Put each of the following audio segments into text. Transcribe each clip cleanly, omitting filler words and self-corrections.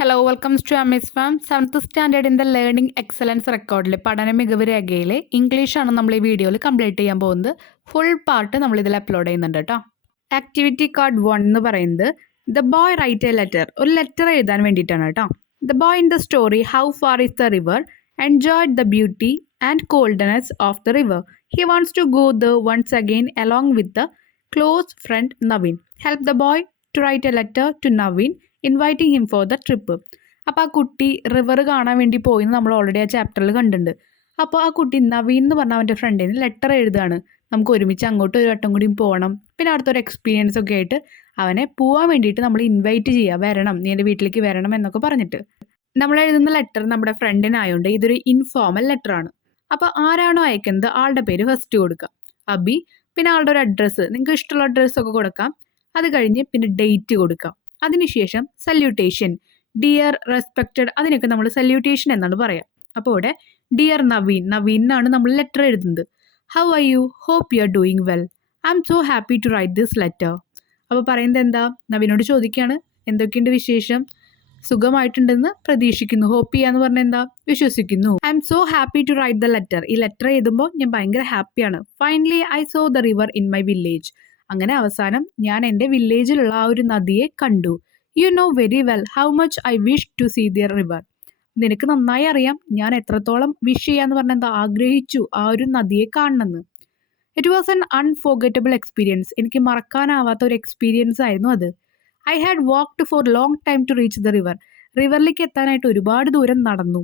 Hello welcomes to Amis farm. 7th സ്റ്റാൻഡേർഡിൻ്റെ learning excellence റെക്കോർഡിൽ പഠന മികവ് രേഖയിലെ ഇംഗ്ലീഷാണ് നമ്മൾ ഈ വീഡിയോയിൽ കംപ്ലീറ്റ് ചെയ്യാൻ പോകുന്നത്. ഫുൾ പാർട്ട് നമ്മൾ ഇതിൽ അപ്ലോഡ് ചെയ്യുന്നുണ്ട് കേട്ടോ. ആക്ടിവിറ്റി കാർഡ് 1 എന്ന് പറയുന്നത് the boy write a letter, ഒരു ലെറ്റർ എഴുതാൻ വേണ്ടിയിട്ടാണ് കേട്ടോ. The boy in the story how far is the river enjoyed the beauty and coldness of the river. He wants to go the once again along with the close friend Naveen. Help the boy to write a letter to Naveen inviting him for the trip. അപ്പോൾ ആ കുട്ടി river കാണാൻ വേണ്ടി പോയിന്ന് നമ്മൾ already ആ ചാപ്റ്ററിൽ കണ്ടിട്ടുണ്ട്. അപ്പോൾ ആ കുട്ടി നവീൻ എന്ന് പറഞ്ഞ അവൻ്റെ ഫ്രണ്ടിന് ലെറ്റർ എഴുതുകയാണ്, നമുക്ക് ഒരുമിച്ച് അങ്ങോട്ട് ഒരു വട്ടം കൂടിയും പോകണം, പിന്നെ അടുത്തൊരു എക്സ്പീരിയൻസ് ഒക്കെ ആയിട്ട് അവനെ പോകാൻ വേണ്ടിയിട്ട് നമ്മൾ ഇൻവൈറ്റ് ചെയ്യുക, വരണം, നീ എൻ്റെ വീട്ടിലേക്ക് വരണം എന്നൊക്കെ പറഞ്ഞിട്ട്. നമ്മൾ എഴുതുന്ന ലെറ്റർ നമ്മുടെ ഫ്രണ്ടിനായതുകൊണ്ട് ഇതൊരു ഇൻഫോർമൽ ലെറ്ററാണ്. അപ്പോൾ ആരാണോ അയക്കുന്നത് ആളുടെ പേര് ഫസ്റ്റ് കൊടുക്കാം, അബി. പിന്നെ ആളുടെ ഒരു അഡ്രസ്സ്, നിങ്ങൾക്ക് ഇഷ്ടമുള്ള അഡ്രസ്സൊക്കെ കൊടുക്കാം. അത് കഴിഞ്ഞ് പിന്നെ ഡേറ്റ് കൊടുക്കാം. അതിനുശേഷം സല്യൂട്ടേഷൻ, ഡിയർ, റെസ്പെക്റ്റഡ്, അതിനൊക്കെ നമ്മൾ സല്യൂട്ടേഷൻ എന്നാണ് പറയാം. അപ്പോൾ ഇവിടെ ഡിയർ നവീൻ, നവീനാണ് നമ്മൾ ലെറ്റർ എഴുതുന്നത്. How are you, hope you are doing well, I am so happy to write this letter. അപ്പോൾ പറയുന്നത് എന്താ, നവീനോട് ചോദിക്കുകയാണ് എന്തൊക്കെയുണ്ട് വിശേഷം, സുഖമായിട്ടുണ്ടെന്ന് പ്രതീക്ഷിക്കുന്നു. ഹോപ്പ് ചെയ്യാന്ന് പറഞ്ഞാൽ എന്താ, വിശ്വസിക്കുന്നു. I am so happy to write the letter, ഈ ലെറ്റർ എഴുതുമ്പോൾ ഞാൻ ഭയങ്കര ഹാപ്പിയാണ്. Finally I saw the river in my village, അങ്ങനെ അവസാനം ഞാൻ എൻ്റെ വില്ലേജിലുള്ള ആ ഒരു നദിയെ കണ്ടു. You know very well how much I wish to see dear river. നിനക്ക് നന്നായി അറിയാം ഞാൻ എത്രത്തോളം വിഷ് ചെയ്യാന്ന് പറഞ്ഞാൽ എന്താ, ആഗ്രഹിച്ചു ആ ഒരു നദിയെ കാണണമെന്ന്. It was an unforgettable experience, എനിക്ക് മറക്കാനാവാത്ത ഒരു എക്സ്പീരിയൻസ് ആയിരുന്നു അത്. I had walked for long time to reach the river, റിവറിലേക്ക് എത്താനായിട്ട് ഒരുപാട് ദൂരം നടന്നു.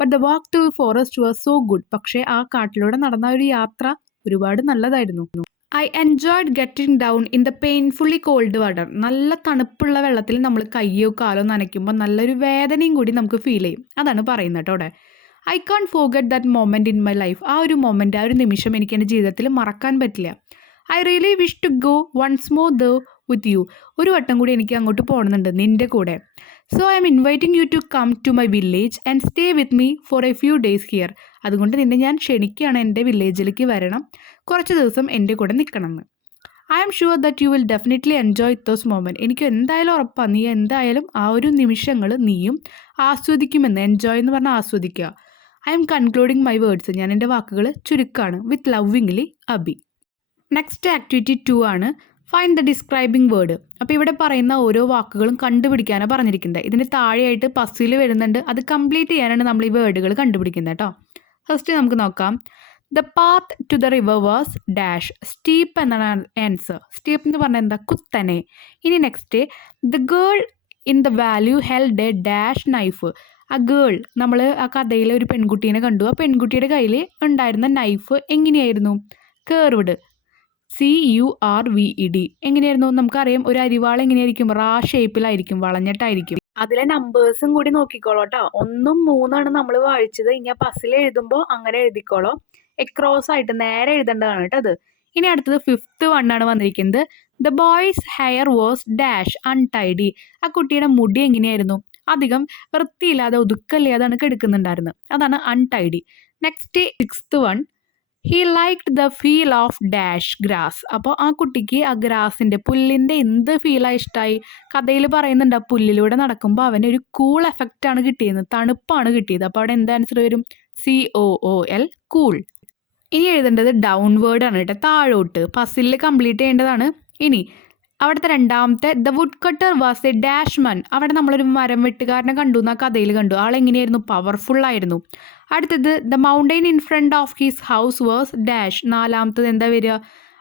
But the walk to forest was so good, പക്ഷേ ആ കാട്ടിലൂടെ നടന്ന ഒരു യാത്ര ഒരുപാട് നല്ലതായിരുന്നു. I enjoyed getting down in the painfully cold water, നല്ല തണുപ്പുള്ള വെള്ളത്തിൽ നമ്മൾ കയ്യോ കാലോ നനയ്ക്കുമ്പോൾ നല്ലൊരു വേദനയും കൂടി നമുക്ക് ഫീൽ ചെയ്യും, അതാണ് പറയുന്നത് കേട്ടോ അവിടെ. I can forget that moment in my life, ആ ഒരു മൊമെൻറ്റ്, ആ ഒരു നിമിഷം എനിക്ക് എൻ്റെ ജീവിതത്തിൽ മറക്കാൻ പറ്റില്ല. I really wish to go once more the with you, ഒരു വട്ടം കൂടി എനിക്ക് അങ്ങോട്ട് പോകണമെന്നുണ്ട് നിൻ്റെ കൂടെ. So I am inviting you to come to my village and stay with me for a few days here. അതുകൊണ്ട് നിന്നെ ഞാൻ ക്ഷണിക്കുകയാണ് എൻ്റെ വില്ലേജിലേക്ക് വരണം, കുറച്ച് ദിവസം എൻ്റെ കൂടെ നിൽക്കണം എന്ന്. I am sure that you will definitely enjoy those moment, എനിക്ക് എന്തായാലും ഉറപ്പാണ് നീ എന്തായാലും ആ ഒരു നിമിഷങ്ങൾ നീയും ആസ്വദിക്കുമെന്ന്. എൻജോയ് എന്ന് പറഞ്ഞാൽ ആസ്വദിക്കുക. I M concluding my words, ഞാൻ എൻ്റെ വാക്കുകൾ ചുരുക്കാണ്. വിത്ത് ലവിങ്ലി അബി. നെക്സ്റ്റ് ആക്ടിവിറ്റി 2 ആണ് ഫൈൻഡ് ദ ഡിസ്ക്രൈബിംഗ് വേർഡ്. അപ്പോൾ ഇവിടെ പറയുന്ന ഓരോ വാക്കുകളും കണ്ടുപിടിക്കാനാണ് പറഞ്ഞിരിക്കുന്നത്. ഇതിന് താഴെയായിട്ട് പസിൽ വരുന്നുണ്ട്, അത് കംപ്ലീറ്റ് ചെയ്യാനാണ് നമ്മൾ ഈ വേർഡുകൾ കണ്ടുപിടിക്കുന്നത് കേട്ടോ. ഫസ്റ്റ് നമുക്ക് നോക്കാം. The path to the river was dash, steep എന്നാണ് ആൻസർ. സ്റ്റീപ്പ് എന്ന് പറഞ്ഞാൽ എന്താ, കുത്തനെ. ഇനി next, the girl in the value held a dash knife. ആ ഗേൾ, നമ്മൾ ആ കഥയിലെ ഒരു പെൺകുട്ടീനെ കണ്ടു, ആ പെൺകുട്ടിയുടെ കയ്യിൽ ഉണ്ടായിരുന്ന നൈഫ് എങ്ങനെയായിരുന്നു, കേർവ്ഡ്, CURVED. എങ്ങനെയായിരുന്നു നമുക്കറിയാം, ഒരു അരിവാൾ എങ്ങനെയായിരിക്കും, റാ ഷേപ്പിലായിരിക്കും, വളഞ്ഞിട്ടായിരിക്കും. അതിലെ നമ്പേഴ്സും കൂടി നോക്കിക്കോളൂ കേട്ടോ. 1ഉം 3ആണ് നമ്മൾ വായിച്ചത്, ഇനി ആ പസിൽ എഴുതുമ്പോൾ അങ്ങനെ എഴുതിക്കോളൂ, എക്രോസ് ആയിട്ട് നേരെ എഴുതേണ്ടതാണ് കേട്ടോ അത്. ഇനി അടുത്തത് 5th 1 ആണ് വന്നിരിക്കുന്നത്. The boys hair was dash untidy, ആ കുട്ടിയുടെ മുടി എങ്ങനെയായിരുന്നു, അധികം വൃത്തിയില്ലാതെ ഒതുക്കല്ലാതാണ് കിടക്കുന്നുണ്ടായിരുന്നത്, അതാണ് untidy. Next 6th 1, he liked the feel of dash grass. അപ്പോൾ ആ കുട്ടിക്ക് ആ ഗ്രാസിൻ്റെ, പുല്ലിൻ്റെ എന്ത് ഫീലാണ് ഇഷ്ടമായി, കഥയിൽ പറയുന്നുണ്ട് ആ പുല്ലിലൂടെ നടക്കുമ്പോൾ അവന് ഒരു കൂൾ എഫക്റ്റാണ് കിട്ടിയത്, തണുപ്പാണ് കിട്ടിയത്. അപ്പോൾ അവിടെ എന്താ ആൻസർ വരും, COOL, കൂൾ. ഇനി എഴുതേണ്ടത് ഡൗൺവേർഡ് ആണ് കേട്ടോ, താഴോട്ട്. പസിൽ കംപ്ലീറ്റ് ചെയ്യേണ്ടതാണ്. ഇനി അവിടുത്തെ രണ്ടാമത്തെ, the would cutter was A dash മൻ, അവിടെ നമ്മളൊരു മരം വെട്ടുകാരനെ കണ്ടു എന്ന് ആ കഥയിൽ കണ്ടു, ആളെങ്ങനെയായിരുന്നു, പവർഫുള്ളായിരുന്നു. അടുത്തത്, the mountain in front of his house was dash, നാലാമത്തത് എന്താ വരിക,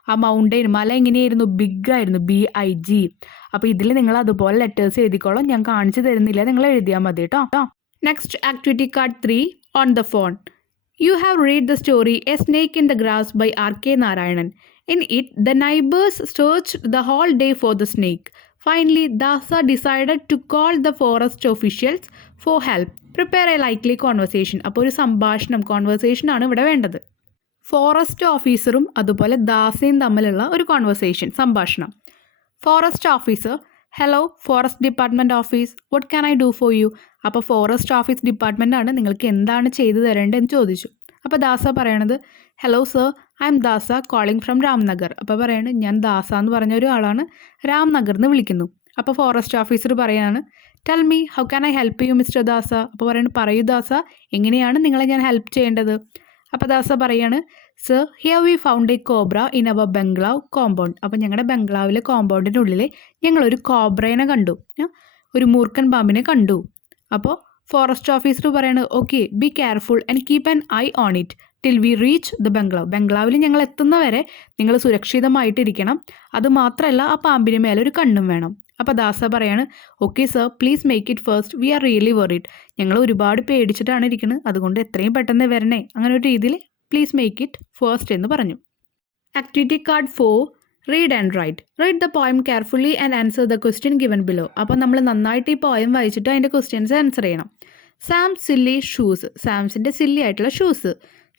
ആ മൗണ്ടെയിൻ, മല എങ്ങനെയായിരുന്നു, ബിഗ് ആയിരുന്നു, BIG. അപ്പോൾ ഇതിൽ നിങ്ങൾ അതുപോലെ ലെറ്റേഴ്സ് എഴുതിക്കോളാം, ഞാൻ കാണിച്ചു തരുന്നില്ല, നിങ്ങൾ എഴുതിയാൽ മതി കേട്ടോ. Next activity card 3 on the phone. You have read the story A Snake in the Grass by R.K. Narayanan. In it, the neighbors searched the whole day for the snake. Finally, Dasa decided to call the forest officials for help. Prepare a likely conversation. അപ്പോൾ ഒരു സംഭാഷണം, conversation ആണ് ഇവിടെ വേണ്ടത്. Forest ഓഫീസറും അതുപോലെ ദാസയും തമ്മിലുള്ള ഒരു കോൺവെർസേഷൻ, സംഭാഷണം. Forest officer, hello forest department office, what can I do for you. അപ്പോൾ ഫോറസ്റ്റ് ഓഫീസ് ഡിപ്പാർട്ട്മെൻറ്റാണ്, നിങ്ങൾക്ക് എന്താണ് ചെയ്തു തരേണ്ടതെന്ന് ചോദിച്ചു. അപ്പോൾ ദാസ പറയണത്, hello sir, I am Dasa calling from Ramnagar. അപ്പോൾ പറയണത്, ഞാൻ ദാസ എന്ന് പറഞ്ഞ ഒരാളാണ്, രാംനഗറിൽ നിന്ന് വിളിക്കുന്നു. അപ്പോൾ ഫോറസ്റ്റ് ഓഫീസർ പറയാണ്, tell me how can I help you mister Dasa. അപ്പോൾ പറയുന്നത് പറയൂ ദാസ, എങ്ങനെയാണ് നിങ്ങളെ ഞാൻ ഹെൽപ്പ് ചെയ്യേണ്ടത്. അപ്പോൾ ദാസ പറയാണ് sir here we found a cobra in our bungalow compound. അപ്പോൾ ഞങ്ങളുടെ ബംഗ്ലാവിലെ കോമ്പൗണ്ടിൻ്റെ ഉള്ളിൽ ഞങ്ങളൊരു കോബ്രേനെ കണ്ടു, ഒരു മൂർഖൻ പാമ്പിനെ കണ്ടു. അപ്പോൾ ഫോറസ്റ്റ് ഓഫീസർ പറയാണ് okay be careful and keep an eye on it till we reach the bungalow. ബംഗ്ലാവിൽ ഞങ്ങൾ എത്തുന്നവരെ നിങ്ങൾ സുരക്ഷിതമായിട്ടിരിക്കണം. അതുമാത്രമല്ല ആ പാമ്പിന് മേലെ ഒരു കണ്ണും വേണം. അപ്പോൾ ദാസ പറയാണ് okay sir please make it first, we are really worried. ഞങ്ങൾ ഒരുപാട് പേടിച്ചിട്ടാണ് ഇരിക്കുന്നത്, അതുകൊണ്ട് എത്രയും പെട്ടെന്ന് വരണേ, അങ്ങനെ ഒരു രീതിയിൽ പ്ലീസ് മേക്ക് ഇറ്റ് ഫസ്റ്റ് എന്ന് പറഞ്ഞു. Activity card 4 read and write. Read the poem carefully and answer the question given below. അപ്പോൾ നമ്മൾ നന്നായിട്ട് ഈ പോയം വായിച്ചിട്ട് അതിൻ്റെ ക്വസ്റ്റ്യൻസ് ആൻസർ ചെയ്യണം. സാം സില്ലി ഷൂസ്, സാംസിൻ്റെ സില്ലി ആയിട്ടുള്ള ഷൂസ്.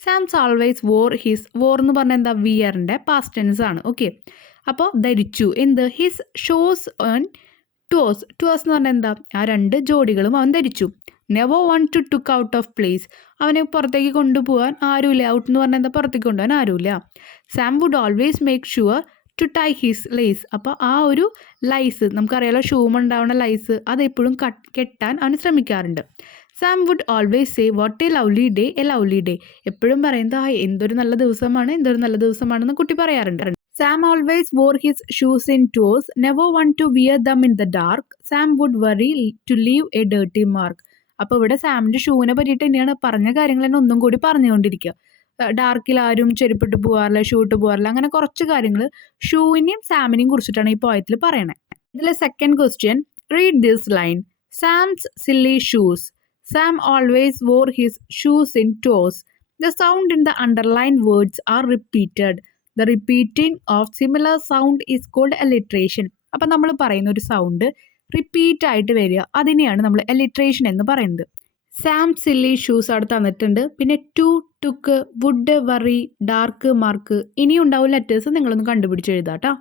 സാംസ് ആൾവേസ് വോർ എന്ന് പറഞ്ഞാൽ എന്താ, വിയറിൻ്റെ പാസ്റ്റ് ടെൻസ് ആണ്. ഓക്കെ, അപ്പോൾ ധരിച്ചു എന്ത്, his shoes on toes. Toes എന്ന് പറഞ്ഞാൽ എന്താ, ആ 2 ജോഡികളും അവൻ ധരിച്ചു. Never one to took out of place, അവനെ പുറത്തേക്ക് കൊണ്ടുപോകാൻ ആരുമില്ല. ഔട്ട് എന്ന് പറഞ്ഞാൽ എന്താ, പുറത്തേക്ക് കൊണ്ടുപോകാൻ ആരുമില്ല. Sam would always make sure to tie his lace. അപ്പോൾ ആ ഒരു ലൈസ് നമുക്കറിയാലോ, ഷൂമുണ്ടാവുന്ന ലൈസ് അതെപ്പോഴും കെട്ടാൻ അവന് ശ്രമിക്കാറുണ്ട്. Sam would always say what a lovely day, a lovely day. എപ്പോഴും പറയുന്നത് ആ എന്തൊരു നല്ല ദിവസമാണ്, എന്തൊരു നല്ല ദിവസമാണെന്ന് കുട്ടി പറയാറുണ്ട്. Sam always wore his shoes in toes, never want to wear them in the dark. Sam would worry to leave a dirty mark. അപ്പോൾ ഇവിടെ സാമിൻ്റെ ഷൂവിനെ പറ്റിയിട്ട് തന്നെയാണ് പറഞ്ഞ കാര്യങ്ങൾ തന്നെ ഒന്നും കൂടി പറഞ്ഞുകൊണ്ടിരിക്കുക. ഡാർക്കിൽ ആരും ചെരുപ്പിട്ട് പോകാറില്ല, ഷൂ ഇട്ട് പോകാറില്ല, അങ്ങനെ കുറച്ച് കാര്യങ്ങൾ ഷൂവിനെയും സാമിനെയും കുറിച്ചിട്ടാണ് ഈ പോയത്തിൽ പറയണത്. ഇതിലെ second question, read this line. Sam's silly shoes. Sam always wore his shoes in toes. The sound in the underlined words are repeated. The repeating of similar sound is called alliteration. അപ്പം നമ്മൾ പറയുന്ന ഒരു sound repeat ആയിട്ട് വരിക, അതിനെയാണ് നമ്മൾ alliteration എന്ന് പറയുന്നത്. സാം സില്ലി ഷൂസ് അവിടെ തന്നിട്ടുണ്ട്. പിന്നെ to, took, wood, worry, dark, mark. ഇനിയും ഉണ്ടാവും ലെറ്റേഴ്സ്, നിങ്ങളൊന്ന് കണ്ടുപിടിച്ച് എഴുതാട്ടോ.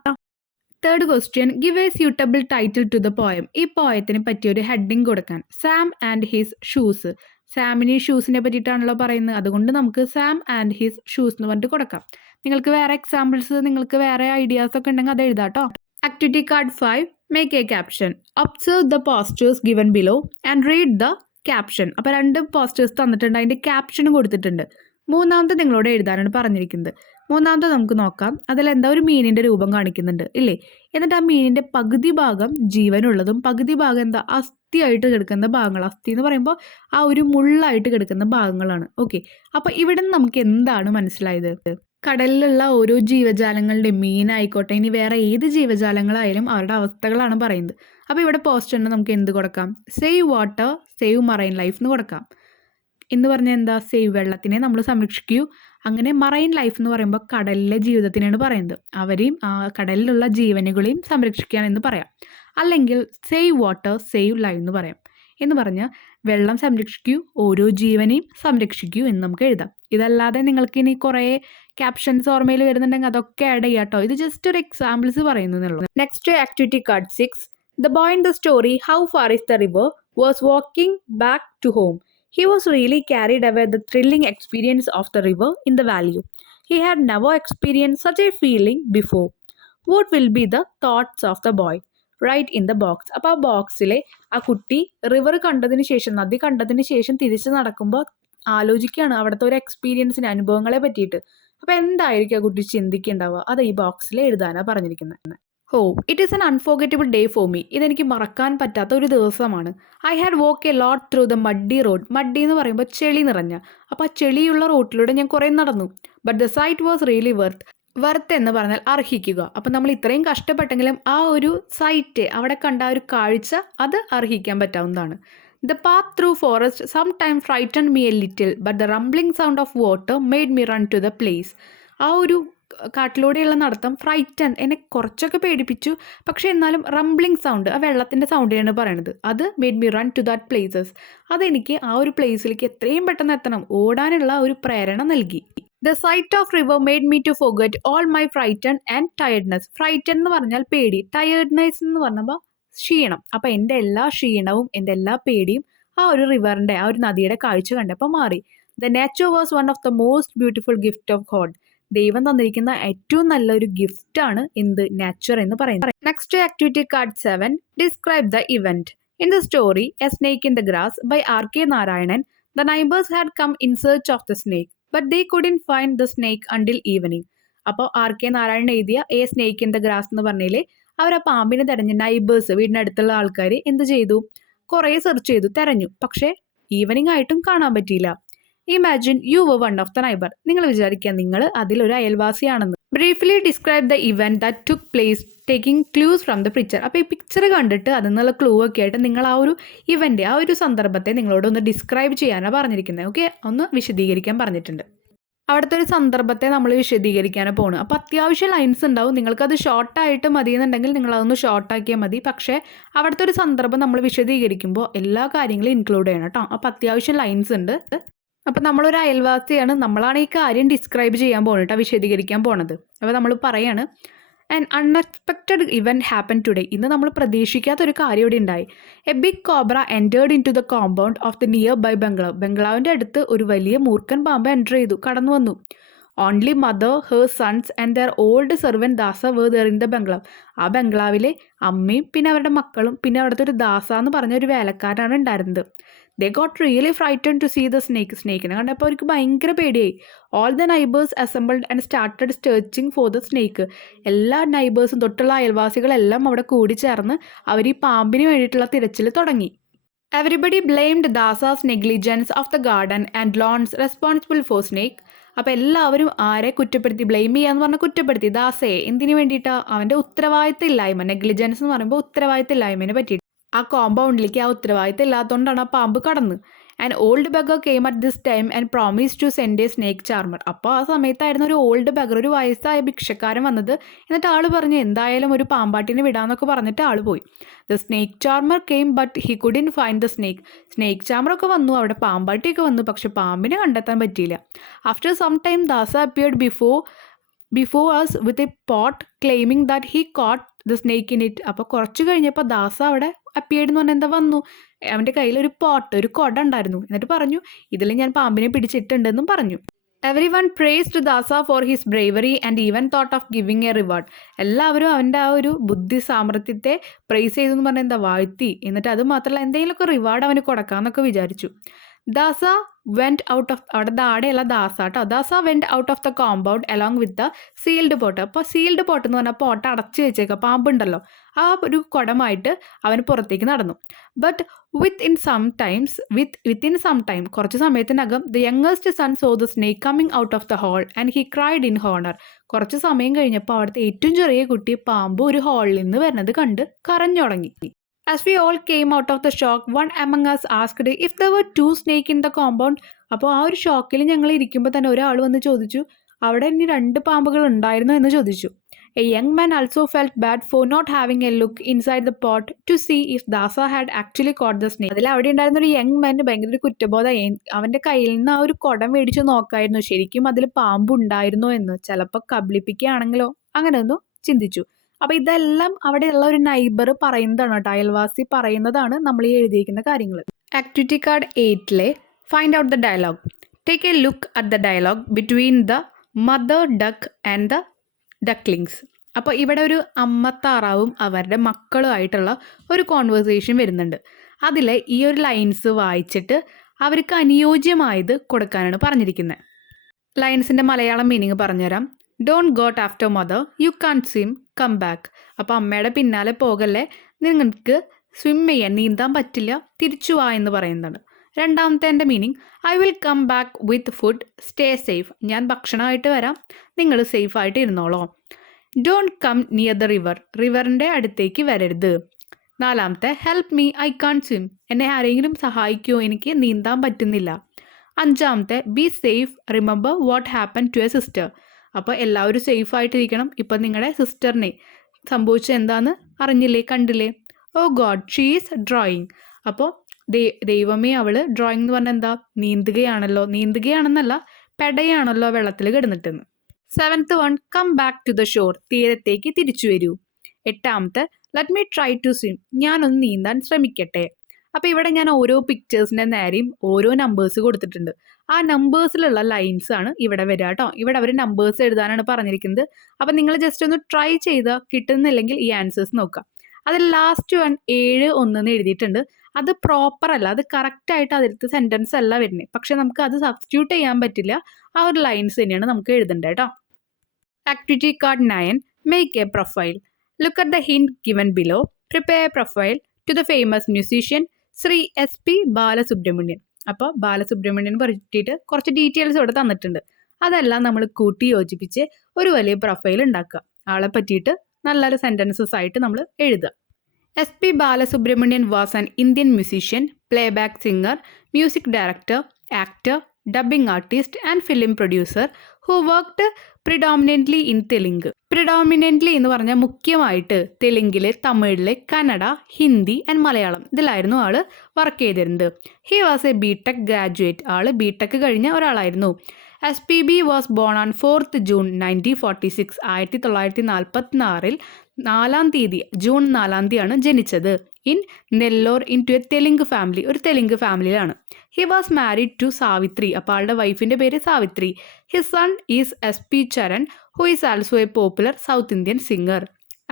Third question, give a suitable title to the poem. ഈ പോയത്തിന് പറ്റിയ ഒരു ഹെഡിങ് കൊടുക്കാൻ. Sam and his shoes. സാമിന് ഷൂസിനെ പറ്റിയിട്ടാണല്ലോ പറയുന്നത്, അതുകൊണ്ട് നമുക്ക് സാം ആൻഡ് ഹിസ് ഷൂസ് എന്ന് പറഞ്ഞിട്ട് കൊടുക്കാം. നിങ്ങൾക്ക് വേറെ എക്സാമ്പിൾസ്, നിങ്ങൾക്ക് വേറെ ഐഡിയാസ് ഒക്കെ ഉണ്ടെങ്കിൽ അത് എഴുതാട്ടോ. Activity card 5 make a caption. Observe the posters given below and read the caption. അപ്പോൾ 2 പോസ്റ്റേഴ്സ് തന്നിട്ടുണ്ട്, അതിൻ്റെ ക്യാപ്ഷനും കൊടുത്തിട്ടുണ്ട്. മൂന്നാമത്തെ നിങ്ങളോട് എഴുതാനാണ് പറഞ്ഞിരിക്കുന്നത്. മൂന്നാമത്തെ നമുക്ക് നോക്കാം. അതിലെന്താ, ഒരു മീനിൻ്റെ രൂപം കാണിക്കുന്നുണ്ട് ഇല്ലേ. എന്നിട്ട് ആ മീനിൻ്റെ പകുതി ഭാഗം ജീവനുള്ളതും പകുതി ഭാഗം എന്താ, അസ്ഥിയായിട്ട് കിടക്കുന്ന ഭാഗങ്ങൾ. അസ്ഥി എന്ന് പറയുമ്പോൾ ആ ഒരു മുള്ളായിട്ട് കിടക്കുന്ന ഭാഗങ്ങളാണ്. ഓക്കെ, അപ്പോൾ ഇവിടെ നമുക്ക് എന്താണ് മനസ്സിലായത്, കടലിലുള്ള ഓരോ ജീവജാലങ്ങളുടെയും, മീനായിക്കോട്ടെ ഇനി വേറെ ഏത് ജീവജാലങ്ങളായാലും അവരുടെ അവസ്ഥകളാണ് പറയുന്നത്. അപ്പോൾ ഇവിടെ പോസ്റ്ററിന് നമുക്ക് എന്ത് കൊടുക്കാം, save water, save marine life എന്ന് കൊടുക്കാം. എന്ന് പറഞ്ഞാൽ എന്താ, സേവ് വെള്ളത്തിനെ നമ്മൾ സംരക്ഷിക്കൂ. അങ്ങനെ മറൈൻ ലൈഫ് എന്ന് പറയുമ്പോൾ കടലിലെ ജീവിതത്തിനാണ് പറയുന്നത്, അവരെയും ആ കടലിലുള്ള ജീവനുകളെയും സംരക്ഷിക്കുകയാണെന്ന് പറയാം. അല്ലെങ്കിൽ സേവ് വാട്ടർ, സേവ് ലൈഫ് എന്ന് പറയാം. എന്ന് പറഞ്ഞാൽ വെള്ളം സംരക്ഷിക്കൂ, ഓരോ ജീവനെയും സംരക്ഷിക്കൂ എന്ന് നമുക്ക് എഴുതാം. ഇതല്ലാതെ നിങ്ങൾക്ക് ഇനി കുറേ ക്യാപ്ഷൻസ് ഓർമ്മയിൽ വരുന്നുണ്ടെങ്കിൽ അതൊക്കെ ആഡ് ചെയ്യാട്ടോ. ഇത് ജസ്റ്റ് ഒരു എക്സാമ്പിൾസ് പറയുന്നുള്ളൂ. Next activity card 6. The boy in the story, How Far is the River, was walking back to home. He was really carried away the thrilling experience of the river in the valley. He had never experienced such a feeling before. What will be the thoughts of the boy? Write in the box. അപ്പോൾ ആ ബോക്സിലെ ആ കുട്ടി river കണ്ടതിന് ശേഷം, നദി കണ്ടതിന് ശേഷം തിരിച്ച് നടക്കുമ്പോൾ ആലോചിക്കുകയാണ് അവിടുത്തെ ഒരു എക്സ്പീരിയൻസിന്, അനുഭവങ്ങളെ പറ്റിയിട്ട്. അപ്പോൾ എന്തായിരിക്കും ആ കുട്ടി ചിന്തിക്കുന്നുണ്ടാവുക, അത് ഈ ബോക്സിൽ എഴുതാനാണ് പറഞ്ഞിരിക്കുന്നത്. Oh, it is an unforgettable day for me. ഇതെനിക്ക് മറക്കാൻ പറ്റാത്ത ഒരു ദിവസമാണ്. I had walk a lot through the muddy road. Muddy എന്ന് പറയുമ്പോൾ ചെളി നിറഞ്ഞ, അപ്പോൾ ആ ചെളിയുള്ള റോട്ടിലൂടെ ഞാൻ കുറേ നടന്നു. But the sight was really worth എന്ന് പറഞ്ഞാൽ അർഹിക്കുക. അപ്പം നമ്മൾ ഇത്രയും കഷ്ടപ്പെട്ടെങ്കിലും ആ ഒരു സൈറ്റ്, അവിടെ കണ്ട ആ ഒരു കാഴ്ച, അത് അർഹിക്കാൻ പറ്റാവുന്നതാണ്. The path through forest some time frighten me a little but the rumbling sound of water made me run to the place. ആ ഒരു കാട്ടിലൂടെയുള്ള നടത്തം ഫ്രൈറ്റൺ, എന്നെ കുറച്ചൊക്കെ പേടിപ്പിച്ചു. പക്ഷേ എന്നാലും റംബ്ലിംഗ് സൗണ്ട്, ആ വെള്ളത്തിൻ്റെ സൗണ്ടിനാണ് പറയണത്, അത് made me run to that places. അതെനിക്ക് ആ ഒരു പ്ലേസിലേക്ക് എത്രയും പെട്ടെന്ന് എത്തണം, ഓടാനുള്ള ഒരു പ്രേരണ നൽകി. The sight of river made me to forget all my frighten and tiredness. Frighten എന്ന് പറഞ്ഞാൽ പേടി, ടയർഡ്നെസ് എന്ന് പറഞ്ഞപ്പോൾ ക്ഷീണം. അപ്പോൾ എൻ്റെ എല്ലാ ക്ഷീണവും എൻ്റെ എല്ലാ പേടിയും ആ ഒരു റിവറിൻ്റെ, ആ ഒരു നദിയുടെ കാഴ്ച കണ്ടപ്പോൾ മാറി. The nature was one of the most beautiful gift of God. ദൈവം തന്നിരിക്കുന്ന ഏറ്റവും നല്ലൊരു ഗിഫ്റ്റാണ് എന്ത്, നേച്ചർ എന്ന് പറയുന്നത്. Next activity card 7. Describe the event. In the story, A Snake in the Grass by R.K. Narayanan, the neighbors had come in search of the snake, but they couldn't find the snake until evening. അപ്പോൾ R.K. Narayanan എഴുതിയ A snake in the grass എന്ന് പറഞ്ഞതിൽ അവർ ആ പാമ്പിനെ തെരഞ്ഞ് neighbours വീടിനടുത്തുള്ള ആൾക്കാർ എന്ത് ചെയ്തു, കുറേ സെർച്ച് ചെയ്തു, തെരഞ്ഞു, പക്ഷേ ഈവനിങ് ആയിട്ടും കാണാൻ പറ്റിയില്ല. Imagine you were one of the neighbour. നിങ്ങൾ വിചാരിക്കുക നിങ്ങൾ അതിലൊരു അയൽവാസിയാണെന്ന്. Briefly describe the event that took place taking clues from the picture. അപ്പോൾ ഈ പിക്ചർ കണ്ടിട്ട് അതിൽ നിന്നുള്ള ക്ലൂ ഒക്കെ ആയിട്ട് നിങ്ങൾ ആ ഒരു ഇവന്റ്, ആ ഒരു സന്ദർഭത്തെ നിങ്ങളോട് ഒന്ന് ഡിസ്ക്രൈബ് ചെയ്യാനാണ് പറഞ്ഞിരിക്കുന്നത്. ഓക്കെ, ഒന്ന് വിശദീകരിക്കാൻ പറഞ്ഞിട്ടുണ്ട്. അവിടുത്തെ ഒരു സന്ദർഭത്തെ നമ്മൾ വിശദീകരിക്കാനാണ് പോകുന്നത്. അപ്പോൾ അത്യാവശ്യം ലൈൻസ് ഉണ്ടാവും. നിങ്ങൾക്കത് ഷോർട്ടായിട്ട് മതി എന്നുണ്ടെങ്കിൽ നിങ്ങളതൊന്ന് ഷോർട്ടാക്കിയാൽ മതി. പക്ഷേ അവിടുത്തെ ഒരു സന്ദർഭം നമ്മൾ വിശദീകരിക്കുമ്പോൾ എല്ലാ കാര്യങ്ങളും ഇൻക്ലൂഡ് ചെയ്യണം കേട്ടോ. അപ്പോൾ അത്യാവശ്യം ലൈൻസ് ഉണ്ട്. അപ്പോൾ നമ്മളൊരു അയൽവാസിയാണ്, നമ്മളാണ് ഈ കാര്യം ഡിസ്ക്രൈബ് ചെയ്യാൻ പോകുന്നത് കേട്ടോ, വിശദീകരിക്കാൻ പോണത്. അപ്പോൾ നമ്മൾ പറയാണ്, an unexpected event happen today. ഇന്ന് നമ്മൾ പ്രതീക്ഷിക്കാത്തൊരു കാര്യം ഇവിടെ ഉണ്ടായി. A big cobra entered into the compound of the nearby bungalow. ബംഗ്ലാവിൻ്റെ അടുത്ത് ഒരു വലിയ മൂർഖൻ പാമ്പ് എൻ്റർ ചെയ്തു, കടന്നു വന്നു. Only mother, her sons and their old servant Dasa were there in the bungalow. ആ ബംഗ്ലാവിലെ അമ്മയും പിന്നെ അവരുടെ മക്കളും പിന്നെ അവിടുത്തെ ഒരു ദാസ എന്ന് പറഞ്ഞ ഒരു വേലക്കാരനാണ് ഉണ്ടായിരുന്നത്. They got really frighten to see the snake. സ്നേക്കിനെ കണ്ടപ്പോൾ അവർക്ക് ഭയങ്കര പേടിയായി. All the neighbours assembled and started searching for the snake. എല്ലാ നൈബേഴ്സും, തൊട്ടുള്ള അയൽവാസികളെല്ലാം അവിടെ കൂടി ചേർന്ന് അവർ ഈ പാമ്പിന് വേണ്ടിയിട്ടുള്ള തിരച്ചിൽ തുടങ്ങി. Everybody blamed Dasa's negligence of the garden and loans responsible for snake. അപ്പോൾ എല്ലാവരും ആരെ കുറ്റപ്പെടുത്തി, ബ്ലെയിം ചെയ്യാന്ന് പറഞ്ഞാൽ കുറ്റപ്പെടുത്തി ദാസയെ. എന്തിനു വേണ്ടിയിട്ടാണ്? അവൻ്റെ ഉത്തരവാദിത്തം ഇല്ലായ്മ. നെഗ്ലിജൻസ് എന്ന് പറയുമ്പോൾ ഉത്തരവാദിത്തം ഇല്ലായ്മേനെ പറ്റിയിട്ട്. ആ കോമ്പൗണ്ടിലേക്ക് ആ ഉത്തരവാദിത്തം ഇല്ലാത്തതുകൊണ്ടാണ് ആ പാമ്പ് കടന്ന്. And old bugger came at this time and promise to send a snake charmer. അപ്പോൾ ആ സമയത്തായിരുന്നു ഒരു ഓൾഡ് ബഗർ, ഒരു വയസ്സായ ഭിക്ഷക്കാരൻ വന്നത്. എന്നിട്ട് ആൾ പറഞ്ഞു എന്തായാലും ഒരു പാമ്പാട്ടിനെ വിടാമെന്നൊക്കെ പറഞ്ഞിട്ട് ആൾ പോയി. The snake charmer came but he couldn't find the snake. Snake ചാർമറൊക്കെ വന്നു, അവിടെ പാമ്പാട്ടിയൊക്കെ വന്നു, പക്ഷെ പാമ്പിനെ കണ്ടെത്താൻ പറ്റിയില്ല. After some time Dasa appeared before us with a pot claiming that he caught the snake in it. അപ്പോൾ കുറച്ച് കഴിഞ്ഞപ്പോൾ ദാസ അവിടെ അപ്പിയേഡ് എന്ന് പറഞ്ഞാൽ എന്താ വന്നു, അവൻ്റെ കയ്യിൽ ഒരു പോട്ട്, ഒരു കൊട ഉണ്ടായിരുന്നു. എന്നിട്ട് പറഞ്ഞു ഇതിൽ ഞാൻ പാമ്പിനെ പിടിച്ചിട്ടുണ്ടെന്നും പറഞ്ഞു. Everyone praised Dasa for his bravery and even thought of giving a reward. എല്ലാവരും അവൻ്റെ ആ ഒരു ബുദ്ധി സാമർത്ഥ്യത്തെ പ്രൈസ് ചെയ്തു എന്ന് പറഞ്ഞാൽ എന്താ, വാഴ്ത്തി. എന്നിട്ട് അത് മാത്രമല്ല എന്തെങ്കിലുമൊക്കെ റിവാർഡ് അവന് കൊടുക്കാമെന്നൊക്കെ വിചാരിച്ചു. ദാസ വെൻറ്റ് ഔട്ട് ഓഫ്, അവിടെ ദാടയുള്ള ദാസ കേട്ടോ, Dasa went out of the compound along with the sealed pot. അപ്പോൾ സീൽഡ് പോട്ട് എന്ന് പറഞ്ഞാൽ പോട്ട് അടച്ചു വെച്ചേക്കുക, പാമ്പുണ്ടല്ലോ, ആ ഒരു കുടമായിട്ട് അവൻ പുറത്തേക്ക് നടന്നു. ബട്ട് വിത്തിൻ സം ടൈം കുറച്ച് സമയത്തിനകം the youngest son saw the snake coming out of the hole and he cried in honour. കുറച്ച് സമയം കഴിഞ്ഞപ്പോൾ അവിടുത്തെ ഏറ്റവും ചെറിയ കുട്ടി പാമ്പ് ഒരു ഹോളിൽ നിന്ന് വരുന്നത് കണ്ട് കരഞ്ഞു തുടങ്ങി. As we all came out of the shock, one among us asked if there were two snakes in the compound. അപ്പോൾ ആ ഒരു ഷോക്കിൽ ഞങ്ങൾ ഇരിക്കുമ്പോൾ തന്നെ ഒരാൾ വന്ന് ചോദിച്ചു അവിടെ ഇനി 2 പാമ്പുകൾ ഉണ്ടായിരുന്നു എന്ന് ചോദിച്ചു. A young man also felt bad for not having a look inside the pot to see if Dasa had actually caught the snake. അതിൽ അവിടെ ഉണ്ടായിരുന്ന ഒരു യങ് മാൻ ഭയങ്കര ഒരു കുറ്റബോധമായി. അവൻ്റെ കയ്യിൽ നിന്ന് ആ ഒരു കുടം മേടിച്ച് നോക്കായിരുന്നു ശരിക്കും അതിൽ പാമ്പ് ഉണ്ടായിരുന്നോ എന്ന്, ചിലപ്പോൾ കബളിപ്പിക്കുകയാണെങ്കിലോ അങ്ങനെ ഒന്ന് ചിന്തിച്ചു. അപ്പോൾ ഇതെല്ലാം അവിടെയുള്ള ഒരു നൈബർ പറയുന്നതാണ് കേട്ടോ, അയൽവാസി പറയുന്നതാണ് നമ്മൾ ഈ എഴുതിയിരിക്കുന്ന കാര്യങ്ങൾ. Activity card 8 find out the dialogue. Take a look at the dialogue between the mother duck and the ducklings. അപ്പോൾ ഇവിടെ ഒരു അമ്മ താറാവും അവരുടെ മക്കളുമായിട്ടുള്ള ഒരു കോൺവെർസേഷൻ വരുന്നുണ്ട്. അതിൽ ഈ ഒരു ലൈൻസ് വായിച്ചിട്ട് അവർക്ക് അനുയോജ്യമായത് കൊടുക്കാനാണ് പറഞ്ഞിരിക്കുന്നത്. ലൈൻസിൻ്റെ മലയാളം മീനിങ് പറഞ്ഞുതരാം. Don't got after mother, you can swim, come back. അപ്പോൾ അമ്മയുടെ പിന്നാലെ പോകല്ലേ, നിങ്ങൾക്ക് സ്വിം ചെയ്യാൻ നീന്താൻ പറ്റില്ല, തിരിച്ചു വാ എന്ന് പറയുന്നതാണ്. രണ്ടാമത്തെ എൻ്റെ meaning, I will come back with food, stay safe. ഞാൻ ഭക്ഷണമായിട്ട് വരാം, നിങ്ങൾ സേഫായിട്ട് ഇരുന്നോളോ. Don't come near the river, റിവറിൻ്റെ അടുത്തേക്ക് വരരുത്. നാലാമത്തെ, help me, I can't swim. എന്നെ ആരെങ്കിലും സഹായിക്കുമോ, എനിക്ക് നീന്താൻ പറ്റുന്നില്ല. അഞ്ചാമത്തെ, be safe, remember what happen to a sister. അപ്പോൾ എല്ലാവരും സേഫായിട്ടിരിക്കണം. ഇപ്പം നിങ്ങളുടെ സിസ്റ്ററിനെ സംഭവിച്ചത് എന്താണെന്ന് അറിഞ്ഞില്ലേ, കണ്ടില്ലേ. ഓ ഗോഡ്, ഷീ ഈസ് ഡ്രോയിങ്. അപ്പോൾ ദൈവമേ അവൾ ഡ്രോയിങ് എന്ന് പറഞ്ഞാൽ എന്താ, നീന്തുകയാണെന്നല്ല പെടയാണല്ലോ വെള്ളത്തിൽ കിടന്നിട്ടെന്ന്. 7th one, come back to the shore, തീരത്തേക്ക് തിരിച്ചു വരൂ. 8ാമത്തെ, let me try to swim, ഞാനൊന്ന് നീന്താൻ ശ്രമിക്കട്ടെ. അപ്പോൾ ഇവിടെ ഞാൻ ഓരോ പിക്ചേഴ്സിൻ്റെ നേരെയും ഓരോ നമ്പേഴ്സ് കൊടുത്തിട്ടുണ്ട്. ആ നമ്പേഴ്സിലുള്ള ലൈൻസ് ആണ് ഇവിടെ വരിക കേട്ടോ. ഇവിടെ അവർ നമ്പേഴ്സ് എഴുതാനാണ് പറഞ്ഞിരിക്കുന്നത്. അപ്പോൾ നിങ്ങൾ ജസ്റ്റ് ഒന്ന് ട്രൈ ചെയ്താൽ കിട്ടുന്നില്ലെങ്കിൽ ഈ ആൻസേഴ്സ് നോക്കാം. അതിൽ ലാസ്റ്റ് 7-1 എന്ന് എഴുതിയിട്ടുണ്ട്. അത് പ്രോപ്പർ അല്ല, അത് കറക്റ്റായിട്ട് അതിലത്തെ സെൻറ്റൻസ് അല്ല വരുന്നത്. പക്ഷെ നമുക്ക് അത് സബ്സ്റ്റിറ്റ്യൂട്ട് ചെയ്യാൻ പറ്റില്ല. ആ ഒരു ലൈൻസ് തന്നെയാണ് നമുക്ക് എഴുതേണ്ടത് കേട്ടോ. Activity card 9, make a profile. Look at the hint given below. Prepare a profile to the famous musician Shri SP Balasubrahmanyam. അപ്പോൾ ബാലസുബ്രഹ്മണ്യൻ പറ്റിയിട്ട് കുറച്ച് ഡീറ്റെയിൽസ് ഇവിടെ തന്നിട്ടുണ്ട്. അതെല്ലാം നമ്മൾ കൂട്ടി യോജിപ്പിച്ച് ഒരു വലിയ പ്രൊഫൈൽ ഉണ്ടാക്കുക. ആളെ പറ്റിയിട്ട് നല്ലൊരു സെൻറ്റൻസസ് ആയിട്ട് നമ്മൾ എഴുതുക. SP Balasubrahmanyam was an Indian musician, playback singer, music director, actor, dubbing artist and film producer who worked predominantly in Telugu. Predominantly എന്ന് പറഞ്ഞാൽ മുഖ്യമായിട്ട് തെലുങ്കിൽ, തമിഴിൽ, കന്നഡ, ഹിന്ദി ആൻഡ് മലയാളം ഇതിലായിരുന്നു ആൾ വർക്ക് ചെയ്തിരുന്നത്. He was a BTech graduate. ആൾ BTech കഴിഞ്ഞ ഒരാളായിരുന്നു. SPB was born on 4th June 1946. 1946 June 4 ജനിച്ചത്. In Nellore into a Telugu family. ഒരു തെലുങ്ക് ഫാമിലിയിലാണ്. He was married to Savitri. അപ്പോൾ ആളുടെ വൈഫിൻ്റെ പേര് Savitri. His son is SP Charan who is also a popular South Indian singer,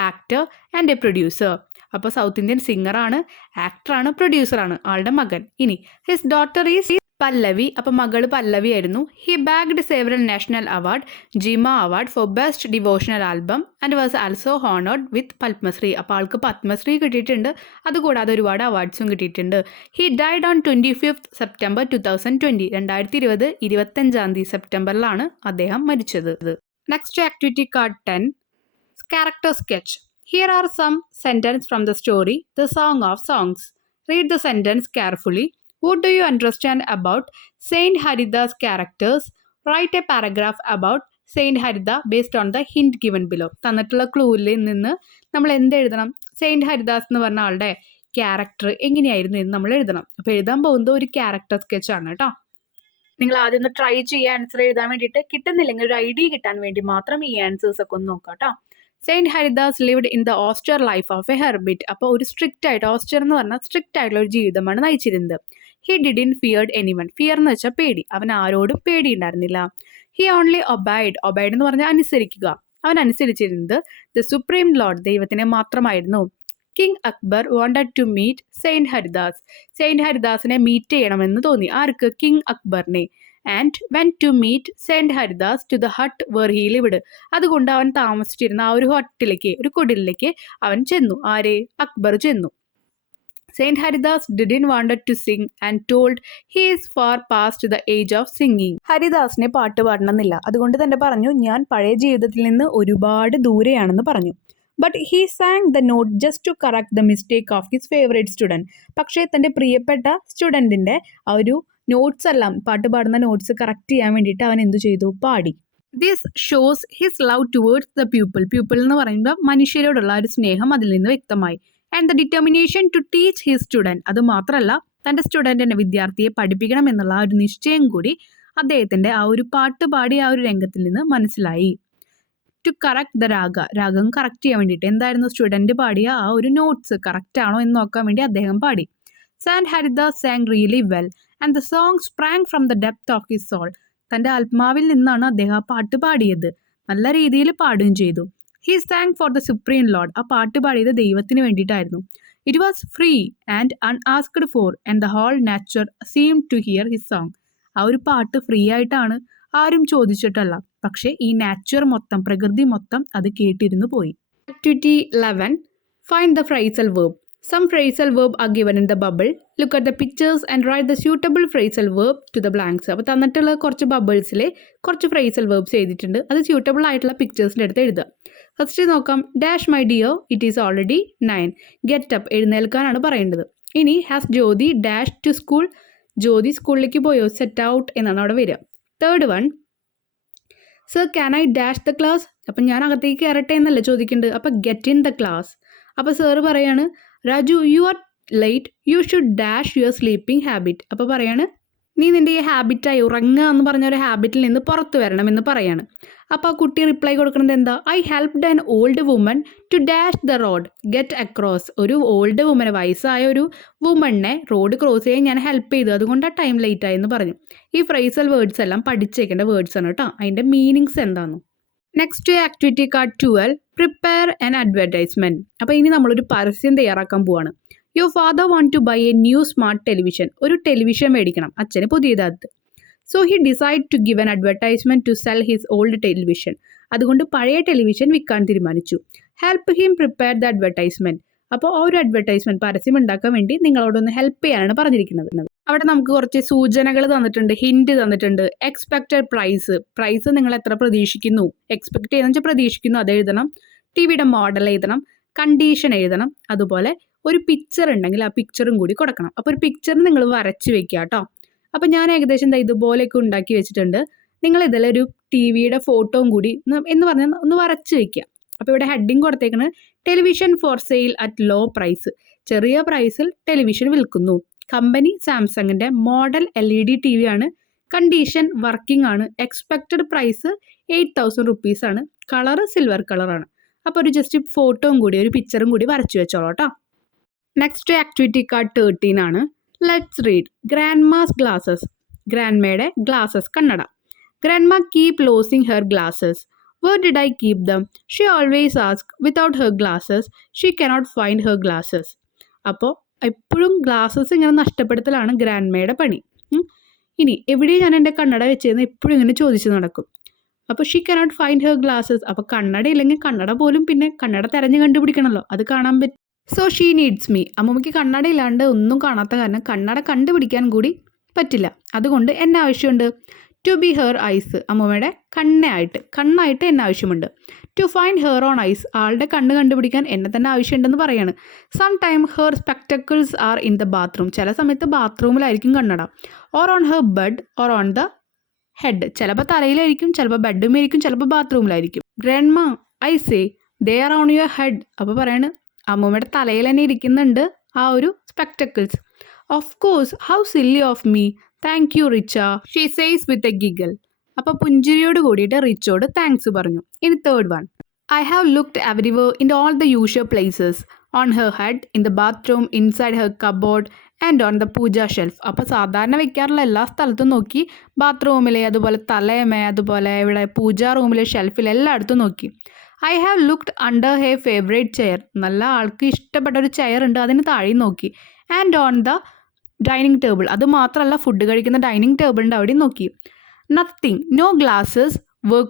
actor and a producer. അപ്പോൾ South Indian സിംഗറാണ്, ആക്ടറാണ്, പ്രൊഡ്യൂസറാണ് ആളുടെ മകൻ. ഇനി ഹിസ് ഡോട്ടർ ഈസ് പല്ലവി. അപ്പോൾ മകള് പല്ലവി ആയിരുന്നു. He bagged several national award, GIMA award for best devotional album and was also honoured with Padmashri. അപ്പോൾ ആൾക്ക് പത്മശ്രീ കിട്ടിയിട്ടുണ്ട്. അതുകൂടാതെ ഒരുപാട് അവാർഡ്സും കിട്ടിയിട്ടുണ്ട്. He died on 25th September 2020. 2020 25 സെപ്റ്റംബറിലാണ് അദ്ദേഹം മരിച്ചത്. Next activity card 10, character sketch. Here are some sentences from the story, The Song of Songs. Read the sentence carefully. What do you understand about Saint Harida's characters? Write a paragraph about Saint Harida based on the hint given below. തന്നിട്ടുള്ള ക്ലൂവിൽ നിന്ന് നമ്മൾ എന്ത് എഴുതണം? Saint Haridas എന്ന് പറഞ്ഞ ആളുടെ character എങ്ങനെയായിരുന്നു എന്ന് നമ്മൾ എഴുതണം. അപ്പോൾ എഴുതാൻ പോകുന്നത് ഒരു ക്യാരക്ടർ സ്കെച്ചാണ് കേട്ടോ. നിങ്ങൾ ആദ്യം ഒന്ന് ട്രൈ ചെയ്യുക ആൻസർ എഴുതാൻ വേണ്ടിയിട്ട്. കിട്ടുന്നില്ലെങ്കിൽ ഒരു ഐഡിയ കിട്ടാൻ വേണ്ടി മാത്രം ഈ ആൻസേഴ്സ് ഒക്കെ ഒന്ന് നോക്കാം കേട്ടോ. Saint Haridas lived in the austere life of a hermit. അപ്പോൾ ഒരു സ്ട്രിക്റ്റ് ആയിട്ട്, ഓസ്റ്റർ എന്ന് പറഞ്ഞാൽ സ്ട്രിക്റ്റ് ആയിട്ടുള്ള ഒരു ജീവിതമാണ് നയിച്ചിരുന്നത്. He didn't feared anyone. Fear എന്ന് വെച്ചാൽ പേടി. അവൻ ആരോടും പേടി ഉണ്ടായിരുന്നില്ല. He only abided. ഒബൈഡ് എന്ന് പറഞ്ഞാൽ അനുസരിക്കുക. അവൻ അനുസരിച്ചിരുന്നത് ദ സുപ്രീം ലോർഡ്, ദൈവത്തിനെ മാത്രമായിരുന്നു. King Akbar wanted to meet saint Haridas. Saint ഹരിദാസിനെ മീറ്റ് ചെയ്യണമെന്ന് തോന്നി. ആർക്ക്? കിങ് അക്ബറിനെ. And went to meet saint Haridas to the hut where he lived. അതുകൊണ്ട് അവൻ താമസിച്ചിരുന്ന ആ ഒരു ഹട്ടിലേക്ക്, ഒരു കുടിലേക്ക് അവൻ ചെന്നു. ആര്? അക്ബർ ചെന്നു. Saint Haridas didn't wanted to sing and told he is far past the age of singing. ഹരിദാസിനെ പാട്ട് പാടണമെന്നില്ല. അതുകൊണ്ട് തന്നെ പറഞ്ഞു, ഞാൻ പഴയ ജീവിതത്തിൽ നിന്ന് ഒരുപാട് ദൂരെയാണെന്ന് പറഞ്ഞു. But he sang the note just to correct the mistake of his favourite student. പക്ഷേ തൻ്റെ പ്രിയപ്പെട്ട സ്റ്റുഡൻറ്റിൻ്റെ ആ ഒരു നോട്ട്സ് എല്ലാം, പാട്ട് പാടുന്ന നോട്ട്സ് കറക്റ്റ് ചെയ്യാൻ വേണ്ടിയിട്ട് അവൻ എന്തു ചെയ്തു? പാടി. This shows his love towards the pupil. Pupil എന്ന് പറയുമ്പോൾ മനുഷ്യരോടുള്ള ഒരു സ്നേഹം അതിൽ നിന്ന് വ്യക്തമായി. And the determination to teach his student. അത് മാത്രമല്ല, തൻ്റെ സ്റ്റുഡൻറ്റിനെ, വിദ്യാർത്ഥിയെ പഠിപ്പിക്കണം എന്നുള്ള ആ ഒരു നിശ്ചയം കൂടി അദ്ദേഹത്തിൻ്റെ ആ ഒരു പാട്ട് പാടിയ ആ ഒരു രംഗത്തിൽ നിന്ന് മനസ്സിലായി. ടു കറക്റ്റ് ദ രാഗ. രാഗം കറക്റ്റ് ചെയ്യാൻ വേണ്ടിയിട്ട് എന്തായിരുന്നു സ്റ്റുഡൻറ്റ് പാടിയ ആ ഒരു നോട്ട്സ് കറക്റ്റ് ആണോ എന്ന് നോക്കാൻ വേണ്ടി അദ്ദേഹം പാടി. Saint Haridas sang really well and the song sprang from the depth of his soul. തൻ്റെ ആത്മാവിൽ നിന്നാണ് അദ്ദേഹം ആ പാട്ട് പാടിയത്. നല്ല രീതിയിൽ പാടുകയും ചെയ്തു. He sang for the supreme lord. ആ പാട്ട് പാടിയത് ദൈവത്തിന് വേണ്ടിയിട്ടായിരുന്നു. It was free and unasked for and the whole nature seem to hear his song. ആ ഒരു പാട്ട് ഫ്രീ ആയിട്ടാണ്, ആരും ചോദിച്ചിട്ടല്ല. പക്ഷേ ഈ നാച്ചർ മൊത്തം, പ്രകൃതി മൊത്തം അത് കേട്ടിരുന്നു പോയി. Activity 11, find the phrasal verb. Some phrasal verb are given in the bubble. Look at the pictures and write the suitable phrasal verb to the blanks. അപ്പോൾ തന്നിട്ടുള്ള കുറച്ച് ബബിൾസിൽ കുറച്ച് ഫ്രൈസൽ വേർബ്സ് എഴുതിയിട്ടുണ്ട്. അത് സ്യൂട്ടബിൾ ആയിട്ടുള്ള പിക്ചേഴ്സിൻ്റെ അടുത്ത് എഴുതുക. ഫസ്റ്റ് നോക്കാം. Dash my dear it is already 9. Get up, എഴുന്നേൽക്കാനാണ് പറയേണ്ടത്. ഇനി has Jyoti dash to school. Jyoti സ്കൂളിലേക്ക് പോയോ? സെറ്റ് ഔട്ട് എന്നാണ് അവിടെ വരിക. Third one, sir can I dash the class. അപ്പം ഞാൻ അകത്തേക്ക് കയറട്ടെ എന്നല്ല ചോദിക്കേണ്ടത്. അപ്പം ഗെറ്റ് ഇൻ ദ ക്ലാസ്. അപ്പോൾ സാറ് പറയാണ്, Raju you are late, you should dash your sleeping habit. അപ്പോൾ പറയാണ്, നീ നിൻ്റെ ഈ ഹാബിറ്റായി ഉറങ്ങുക എന്ന് പറഞ്ഞ ഒരു ഹാബിറ്റിൽ നിന്ന് പുറത്തു വരണം എന്ന് പറയാണ്. അപ്പോൾ ആ കുട്ടി റിപ്ലൈ കൊടുക്കുന്നത് എന്താ? I helped an old woman to dash the road get across. ഒരു ഓൾഡ് വുമനെ, വയസ്സായ ഒരു വുമണിനെ റോഡ് ക്രോസ് ചെയ്യാൻ ഞാൻ ഹെൽപ്പ് ചെയ്തു, അതുകൊണ്ടാണ് ടൈം ലേറ്റ് ആയെന്ന് പറഞ്ഞു. ഈ ഫ്രൈസൽ വേർഡ്സ് എല്ലാം പഠിച്ചേക്കേണ്ട വേർഡ്സ് ആണ് കേട്ടോ. അതിൻ്റെ മീനിങ്സ് എന്താണെന്ന്. Next activity card 12, prepare an advertisement. അപ്പോൾ ഇനി നമ്മളൊരു പരസ്യം തയ്യാറാക്കാൻ പോവാണ്. Your father want to buy a new smart television. ഒരു ടെലിവിഷൻ മേടിക്കണം, അച്ഛന് പുതിയതാത്. So he decide to give an advertisement to sell his old television. അതുകൊണ്ട് പഴയ ടെലിവിഷൻ വിൽക്കാൻ തീരുമാനിച്ചു. Help him prepare the advertisement. അപ്പോൾ ആ ഒരു അഡ്വർടൈസ്മെൻറ്റ് പരസ്യം ഉണ്ടാക്കാൻ വേണ്ടി നിങ്ങളോടൊന്ന് ഹെൽപ്പ് ചെയ്യാനാണ് പറഞ്ഞിരിക്കുന്നത്. അവിടെ നമുക്ക് കുറച്ച് സൂചനകൾ തന്നിട്ടുണ്ട്, ഹിൻറ്റ് തന്നിട്ടുണ്ട്. എക്സ്പെക്റ്റഡ് പ്രൈസ് നിങ്ങൾ എത്ര പ്രതീക്ഷിക്കുന്നു, എക്സ്പെക്ട് ചെയ്യുന്ന വെച്ചാൽ പ്രതീക്ഷിക്കുന്നു, അത് എഴുതണം. ടിവിയുടെ മോഡൽ എഴുതണം, കണ്ടീഷൻ എഴുതണം. അതുപോലെ ഒരു പിക്ചർ ഉണ്ടെങ്കിൽ ആ പിക്ചറും കൂടി കൊടുക്കണം. അപ്പോൾ ഒരു പിക്ചർ നിങ്ങൾ വരച്ച് വെക്കുക കേട്ടോ. അപ്പോൾ ഞാൻ ഏകദേശം ഇതുപോലെയൊക്കെ ഉണ്ടാക്കി വെച്ചിട്ടുണ്ട്. നിങ്ങൾ ഇതിലൊരു ടിവിയുടെ ഫോട്ടോയും കൂടി എന്ന് പറഞ്ഞാൽ ഒന്ന് വരച്ച് വെക്കുക. അപ്പോൾ ഇവിടെ ഹെഡിങ് കൊടുത്തേക്കുന്നത് television for sale at low price. ചെറിയ പ്രൈസിൽ ടെലിവിഷൻ വിൽക്കുന്നു. കമ്പനി സാംസങ്ങിൻ്റെ മോഡൽ LED TV ആണ്. കണ്ടീഷൻ വർക്കിംഗ് ആണ്. എക്സ്പെക്റ്റഡ് പ്രൈസ് 8,000 റുപ്പീസാണ്. കളറ് സിൽവർ കളറാണ്. അപ്പോൾ ഒരു ജസ്റ്റ് ഫോട്ടോയും കൂടി ഒരു പിക്ചറും കൂടി വരച്ചു വെച്ചോളൂ കേട്ടോ. നെക്സ്റ്റ് ആക്ടിവിറ്റി കാർഡ് 13 ആണ്. Let's read. Grandma's glasses. ഗ്രാൻഡ്മയുടെ ഗ്ലാസസ് കണ്ണട. Grandma keep losing her glasses. Where did I keep them? She always asks. Without her glasses, she cannot find her glasses. അപ്പോൾ എപ്പോഴും ഗ്ലാസസ് ഇങ്ങനെ നഷ്ടപ്പെടുത്തലാണ് ഗ്രാൻഡ്മയുടെ പണി. ഇനി എവിടെയും ഞാൻ എൻ്റെ കണ്ണട വെച്ചതെന്ന് എപ്പോഴും ഇങ്ങനെ ചോദിച്ചു നടക്കും. അപ്പോൾ she cannot find her glasses. അപ്പോൾ കണ്ണട ഇല്ലെങ്കിൽ കണ്ണട പോലും പിന്നെ കണ്ണട തിരഞ്ഞ് കണ്ടുപിടിക്കണമല്ലോ, അത് കാണാൻ പറ്റും. So she needs me. അമ്മമ്മയ്ക്ക് കണ്ണട ഇല്ലാണ്ട് ഒന്നും കാണാത്ത കാരണം കണ്ണട കണ്ടുപിടിക്കാൻ കൂടി പറ്റില്ല. അതുകൊണ്ട് എന്നെ ആവശ്യമുണ്ട്. To be her eyes. അമ്മമ്മയുടെ കണ്ണായിട്ട് എന്നെ ആവശ്യമുണ്ട്. To find her own eyes. ആളുടെ കണ്ണ് കണ്ടുപിടിക്കാൻ എന്നെ തന്നെ ആവശ്യമുണ്ടെന്ന് പറയാണ്. Some time her spectacles are in the bathroom. ചില സമയത്ത് ബാത്റൂമിലായിരിക്കും കണ്ണട. Or on her bed or on the head. ചിലപ്പോൾ തലയിലായിരിക്കും, ചിലപ്പോൾ ബെഡുമായിരിക്കും, ചിലപ്പോൾ ബാത്റൂമിലായിരിക്കും. Grandma I say they are on your head. അപ്പോൾ പറയാണ് അമ്മൂമ്മയുടെ തലയിൽ തന്നെ ഇരിക്കുന്നുണ്ട് ആ ഒരു spectacles. Of course, how silly of me. Thank you Richa, she says with a giggle. അപ്പോൾ പുഞ്ചിരിയോട് കൂടിയിട്ട് റിച്ചോട് താങ്ക്സ് പറഞ്ഞു. ഇനി third one. I have looked everywhere in all the usual places. On her head, in the bathroom, inside her cupboard and on the pooja shelf. അപ്പോൾ സാധാരണ വെക്കാറുള്ള എല്ലാ സ്ഥലത്തും നോക്കി. ബാത്റൂമിലെ, അതുപോലെ തലയമേ, അതുപോലെ ഇവിടെ പൂജാ റൂമിലെ ഷെൽഫിൽ എല്ലായിടത്തും നോക്കി. I have looked under her favourite chair. നല്ല ആൾക്ക് ഇഷ്ടപ്പെട്ട ഒരു ചെയർ ഉണ്ട്, അതിന് താഴെയും നോക്കി. And on the dining table. അത് മാത്രമല്ല, ഫുഡ് കഴിക്കുന്ന ഡൈനിങ് ടേബിളിൻ്റെ അവിടെയും നോക്കി. Nothing, no glasses. Where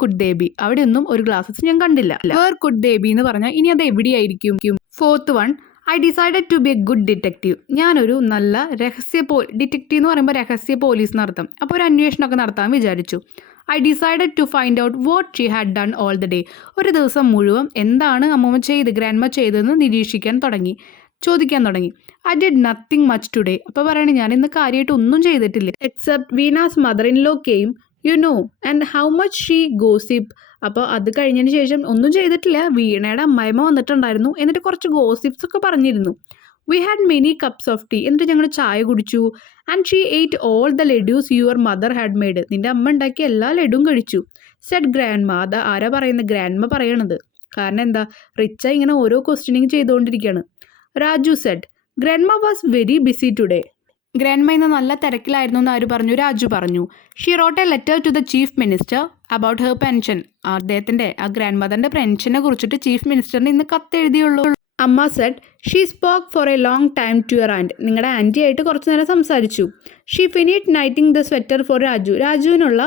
could they be. അവിടെ ഒന്നും ഒരു ഗ്ലാസസ് ഞാൻ കണ്ടില്ല. വേർ കുഡ് ദേ ബി എന്ന് പറഞ്ഞാൽ ഇനി അത് എവിടെയായിരിക്കും? Fourth one. I decided to be a good detective. ഞാനൊരു നല്ല ഡിറ്റക്റ്റീവ് എന്ന് പറയുമ്പോൾ രഹസ്യ പോലീസ് നടത്തും. അപ്പോൾ ഒരു അന്വേഷണമൊക്കെ നടത്താൻ വിചാരിച്ചു. I decided to find out what she had done all the day. ഒരു ദിവസം മുഴുവൻ എന്താണ് അമ്മൂമ്മ ഗ്രാൻഡ്മ ചെയ്തതെന്ന് ചോദിക്കാൻ തുടങ്ങി. I did nothing much today. അപ്പോൾ പറയണേ ഞാൻ ഇന്ന് കാര്യമായിട്ട് ഒന്നും ചെയ്തിട്ടില്ല. Except Veena's mother in law came, you know, and how much she gossip. അപ്പോൾ അത് കഴിഞ്ഞതിന് ശേഷം ഒന്നും ചെയ്തിട്ടില്ല. വീണയുടെ അമ്മായിമ്മ വന്നിട്ടുണ്ടായിരുന്നു, എന്നിട്ട് കുറച്ച് ഗോസിപ്സ് ഒക്കെ പറഞ്ഞിരുന്നു. We had many cups of tea. എന്നിട്ട് ഞങ്ങൾ ചായ കുടിച്ചു. And she ate all the laddoos your mother had made. നിൻ്റെ അമ്മ ഉണ്ടാക്കിയ എല്ലാ ലഡുവും കഴിച്ചു. Said grandma. അത് ആരാ പറയുന്നത്? ഗ്രാൻഡ്മ പറയണത്. കാരണം എന്താ, റിച്ച ഇങ്ങനെ ഓരോ ക്വസ്റ്റ്യനിങ് ചെയ്തുകൊണ്ടിരിക്കുകയാണ്. Raju said grandma was very busy today. Grandma ഇന്ന് നല്ല തിരക്കിലായിരുന്നു എന്ന് ആര് പറഞ്ഞു? രാജു പറഞ്ഞു. She wrote a letter to the chief minister about her pension. അദ്ദേഹത്തിൻ്റെ ആ ഗ്രാൻഡ് മദറിൻ്റെ പെൻഷനെ കുറിച്ചിട്ട് ചീഫ് മിനിസ്റ്ററിന് ഇന്ന് കത്തെഴുതിയുള്ളൂ. അമ്മ said she spoke for a long time to your aunt. നിങ്ങളുടെ ആൻറ്റിയായിട്ട് കുറച്ച് നേരം സംസാരിച്ചു. She finished knitting the sweater for Raju. രാജുവിനുള്ള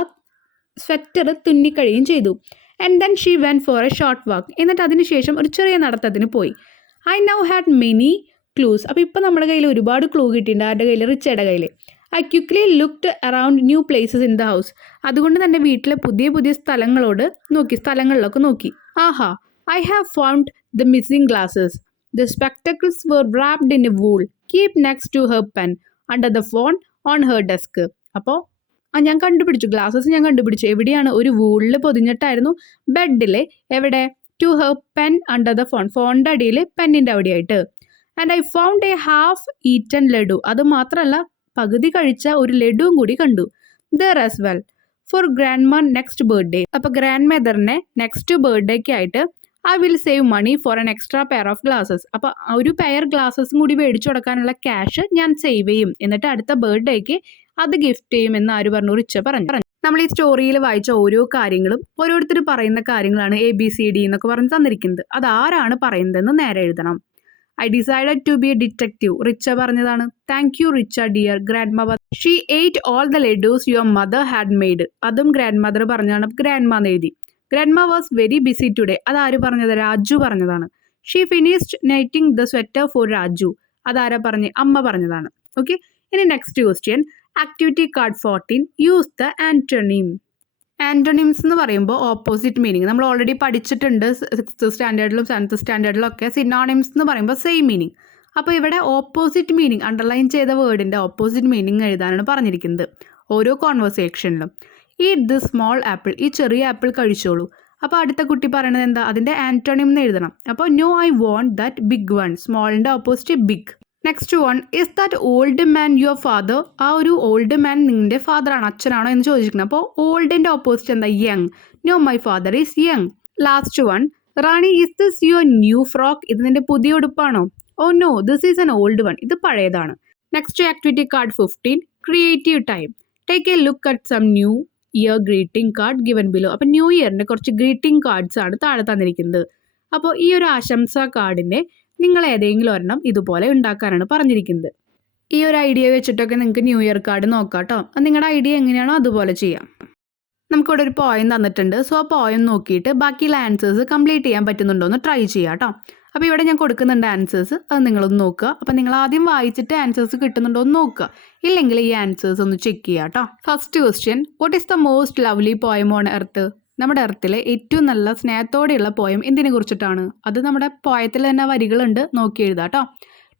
സ്വെറ്റർ തുന്നിക്കഴിയും ചെയ്തു. And then she went for a short walk. എന്നിട്ട് അതിനുശേഷം ഒരു ചെറിയ നടത്തത്തിന് പോയി. I now had many clues. അപ്പോൾ ഇപ്പോൾ നമ്മുടെ കയ്യിൽ ഒരുപാട് ക്ലൂ കിട്ടിയിട്ടുണ്ട്. ആരുടെ കയ്യിൽ? റിച്ചയുടെ കയ്യിൽ. I quickly looked around new places in the house. അതുകൊണ്ട് തന്നെ വീട്ടിലെ പുതിയ സ്ഥലങ്ങളിലൊക്കെ നോക്കി. Aha, I have found the missing glasses. The spectacles were wrapped in a wool. Keep next to her pen under the phone on her desk. അപ്പോൾ ഞാൻ കണ്ടുപിടിച്ചു, glasses ഞാൻ കണ്ടുപിടിച്ചു. എവിടെയാണ്? ഒരു വൂളിൽ പൊതിഞ്ഞിട്ടായിരുന്നു ബെഡിൽ. എവിടെ? To her pen under the phone. ഫോണിൻ്റെ അടിയിൽ പെന്നിൻ്റെ അവിടെയായിട്ട്. And I found a half eaten laddu. അത് മാത്രമല്ല, പകുതി കഴിച്ച ഒരു ലഡുവും കൂടി കണ്ടു. There as well for grandma next birthday. അപ്പോൾ ഗ്രാൻഡ് മദറിനെ നെക്സ്റ്റ് ബർത്ത്ഡേക്ക് ആയിട്ട് I will save money for an extra pair of glasses. അപ്പോൾ ഒരു പെയർ ഗ്ലാസസും കൂടി മേടിച്ചു കൊടുക്കാനുള്ള ക്യാഷ് ഞാൻ സേവ് ചെയ്യും. എന്നിട്ട് അടുത്ത ബർത്ത്ഡേക്ക് അത് ഗിഫ്റ്റ് ചെയ്യും എന്ന് ആര് പറഞ്ഞു? റിച്ച പറഞ്ഞു. നമ്മൾ ഈ സ്റ്റോറിയിൽ വായിച്ച ഓരോ കാര്യങ്ങളും ഓരോരുത്തർ പറയുന്ന കാര്യങ്ങളാണ് ABCD എന്നൊക്കെ പറഞ്ഞ് തന്നിരിക്കുന്നത്. അത് ആരാണ് പറയുന്നതെന്ന് നേരെ എഴുതണം. I decided to be a detective. Richa പറഞ്ഞതാണ്. Thank you Richa dear grandmother. She ate all the laddoos your mother had made. അതും ഗ്രാൻഡ് മദർ പറഞ്ഞാണ്. ഗ്രാൻഡ് മാന്ന് എഴുതി. ഗ്രാൻഡ് മ വാസ് വെരി ബിസി ടുഡേ. അതാര് പറഞ്ഞത്? രാജു പറഞ്ഞതാണ്. She finished knitting the sweater for Raju. അതാരാ പറഞ്ഞ്? അമ്മ പറഞ്ഞതാണ്. ഓക്കെ, ഇനി next question. Activity card 14. Use the antonym. Antonyms എന്ന് പറയുമ്പോൾ ഓപ്പോസിറ്റ് മീനിങ് നമ്മൾ ഓൾറെഡി പഠിച്ചിട്ടുണ്ട്. 6th സ്റ്റാൻഡേർഡിലും 7th സ്റ്റാൻഡേർഡിലും ഒക്കെ സിനോണിംസ് എന്ന് പറയുമ്പോൾ സെയിം മീനിങ്. അപ്പോൾ ഇവിടെ ഓപ്പോസിറ്റ് മീനിങ് അണ്ടർലൈൻ ചെയ്ത വേർഡിൻ്റെ ഓപ്പോസിറ്റ് മീനിങ് എഴുതാനാണ് പറഞ്ഞിരിക്കുന്നത് ഓരോ കോൺവെർസേഷനിലും. Eat the small apple. ഈ ചെറിയ ആപ്പിൾ കഴിച്ചോളൂ. അപ്പോൾ അടുത്ത കുട്ടി പറയണത് എന്താ? അതിൻ്റെ ആന്റണിം എന്ന് എഴുതണം. അപ്പോൾ no I won't that big one. സ്മോളിൻ്റെ opposite big. Next one. Is that old man your father. ആ ഒരു ഓൾഡ് മാൻ നിങ്ങളുടെ ഫാദറാണോ, അച്ഛനാണോ എന്ന് ചോദിച്ചിരിക്കുന്നത്. അപ്പോൾ ഓൾഡിൻ്റെ ഓപ്പോസിറ്റ് എന്താ? Young. No my father is young. Last one. Rani is this your new frock. ഇത് നിന്റെ പുതിയ ഉടുപ്പാണോ? Oh no this is an old one. ഇത് പഴയതാണ്. Next activity card 15. Creative time. Take a look at some new year greeting card given below. അപ്പം new ഇയറിൻ്റെ കുറച്ച് greeting cards ആണ് താഴെ തന്നിരിക്കുന്നത്. അപ്പോൾ ഈ ഒരു ആശംസാ കാർഡിൻ്റെ നിങ്ങൾ ഏതെങ്കിലും ഒരെണ്ണം ഇതുപോലെ ഉണ്ടാക്കാനാണ് പറഞ്ഞിരിക്കുന്നത്. ഈ ഒരു ഐഡിയ വെച്ചിട്ടൊക്കെ നിങ്ങൾക്ക് ന്യൂ ഇയർ കാർഡ് നോക്കാം കേട്ടോ. നിങ്ങളുടെ ഐഡിയ എങ്ങനെയാണോ അതുപോലെ ചെയ്യാം. നമുക്കിവിടെ ഒരു പോയം തന്നിട്ടുണ്ട്. സോ ആ പോയം നോക്കിയിട്ട് ബാക്കിയുള്ള ആൻസേഴ്സ് കംപ്ലീറ്റ് ചെയ്യാൻ പറ്റുന്നുണ്ടോ എന്ന് ട്രൈ ചെയ്യാം കേട്ടോ. അപ്പോൾ ഇവിടെ ഞാൻ കൊടുക്കുന്നുണ്ട് ആൻസേഴ്സ്. അത് നിങ്ങളൊന്ന് നോക്കുക. അപ്പോൾ നിങ്ങൾ ആദ്യം വായിച്ചിട്ട് ആൻസേഴ്സ് കിട്ടുന്നുണ്ടോ എന്ന് നോക്കുക. ഇല്ലെങ്കിൽ ഈ ആൻസേഴ്സ് ഒന്ന് ചെക്ക് ചെയ്യുക കേട്ടോ. First question. What is the most lovely poem on earth. നമ്മുടെ എർത്തിലെ ഏറ്റവും നല്ല സ്നേഹത്തോടെയുള്ള പോയം എന്തിനെ കുറിച്ചിട്ടാണ്? അത് നമ്മുടെ പോയത്തിൽ തന്നെ വരികളുണ്ട്, നോക്കി എഴുതാം കേട്ടോ.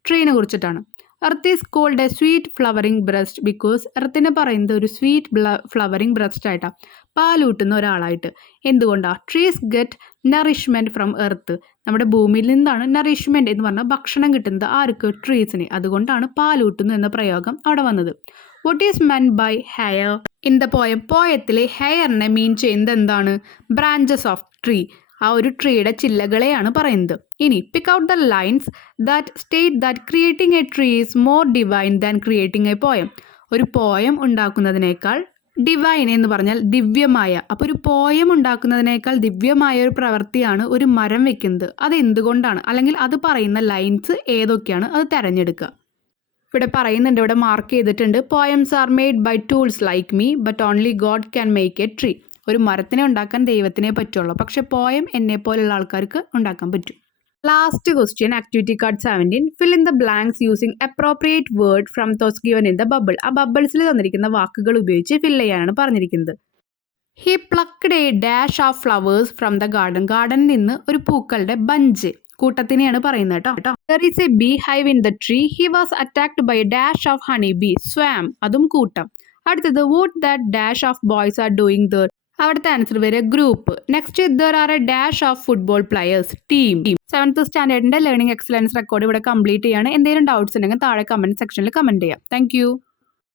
ട്രീനെ കുറിച്ചിട്ടാണ്. Earth is called a sweet flowering breast because എർത്തിനെ പറയുന്നത് ഒരു സ്വീറ്റ് ഫ്ലവറിങ് ബ്രസ്റ്റ് ആയിട്ടാണ്, പാലൂട്ടുന്ന ഒരാളായിട്ട്. എന്തുകൊണ്ടാണ്? Trees get nourishment from earth. നമ്മുടെ ഭൂമിയിൽ നിന്നാണ് നറിഷ്മെൻറ്റ് എന്ന് പറഞ്ഞാൽ ഭക്ഷണം കിട്ടുന്നത്. ആർക്ക്? ട്രീസിന്. അതുകൊണ്ടാണ് പാലൂട്ടുന്നു എന്ന പ്രയോഗം അവിടെ വന്നത്. What is meant by hair in the poem. പോയത്തിലെ ഹെയറിനെ മീൻ ചെയ്യുന്നത് എന്താണ്? Branches of tree. ആ ഒരു ട്രീയുടെ ചില്ലകളെയാണ് പറയുന്നത്. ഇനി pick out the lines that state that creating a tree is more divine than creating a poem. ഒരു പോയം ഉണ്ടാക്കുന്നതിനേക്കാൾ ഡിവൈൻ എന്ന് പറഞ്ഞാൽ ദിവ്യമായ. അപ്പോൾ ഒരു പോയം ഉണ്ടാക്കുന്നതിനേക്കാൾ ദിവ്യമായ ഒരു പ്രവൃത്തിയാണ് ഒരു മരം വെക്കുന്നത്. അത് എന്തുകൊണ്ടാണ്? അല്ലെങ്കിൽ അത് പറയുന്ന ലൈൻസ് ഏതൊക്കെയാണ്? അത് തിരഞ്ഞെടുക്കുക. ഇവിടെ പറയുന്നുണ്ട്, ഇവിടെ മാർക്ക് ചെയ്തിട്ടുണ്ട്. Poems are made by tools like me but only God can make a tree. ഒരു മരത്തിനെ ഉണ്ടാക്കാൻ ദൈവത്തിനെ പറ്റുള്ളൂ, പക്ഷെ പോയം എന്നെ പോലുള്ള ആൾക്കാർക്ക് ഉണ്ടാക്കാൻ പറ്റും. Last question activity card 17. Fill in the blanks using appropriate word from those given in the bubble. ആ ബബിൾസിൽ തന്നിരിക്കുന്ന വാക്കുകൾ ഉപയോഗിച്ച് ഫിൽ ചെയ്യാനാണ് പറഞ്ഞിരിക്കുന്നത്. He plucked a dash of flowers from the garden. ഗാർഡനിൽ നിന്ന് ഒരു പൂക്കളുടെ ബഞ്ച്, കൂട്ടത്തിനെയാണ് പറയുന്നത് കേട്ടോ. There is a bee hive in the tree. He was attacked by a dash of honey bee. Swarm, അതും കൂട്ടം. അടുത്തത് what that dash of boys are doing there. അവിടുത്തെ ആൻസർ വരെ group. Next there are a dash of football players, team. 7th സ്റ്റാൻഡേർഡിന്റെ learning excellence record ഇവിടെ complete ചെയ്യാണ്. എന്തെങ്കിലും doubts ഉണ്ടെങ്കിൽ താഴെ കമന്റ് സെക്ഷനിൽ കമന്റ് ചെയ്യാം. താങ്ക്